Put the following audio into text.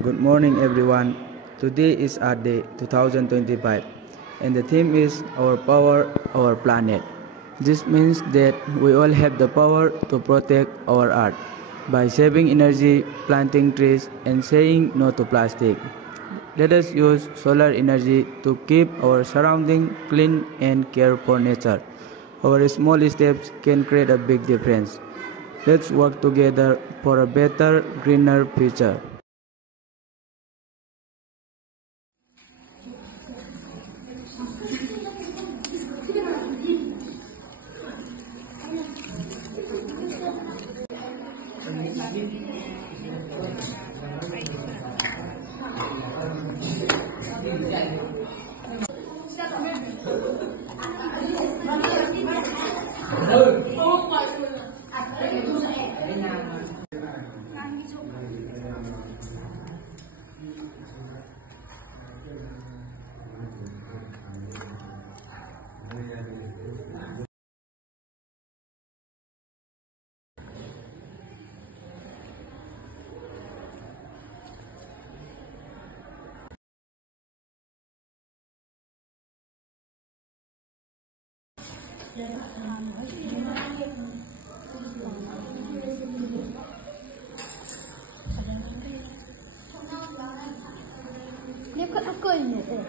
Good morning everyone. Today is Earth Day 2025 and the theme is Our Power, Our Planet. This means that we all have the power to protect our Earth by saving energy, planting trees and saying no to plastic. Let us use solar energy to keep our surroundings clean and care for nature. Our small steps can create a big difference. Let's work together for a better, greener future. Nếu có cười nữa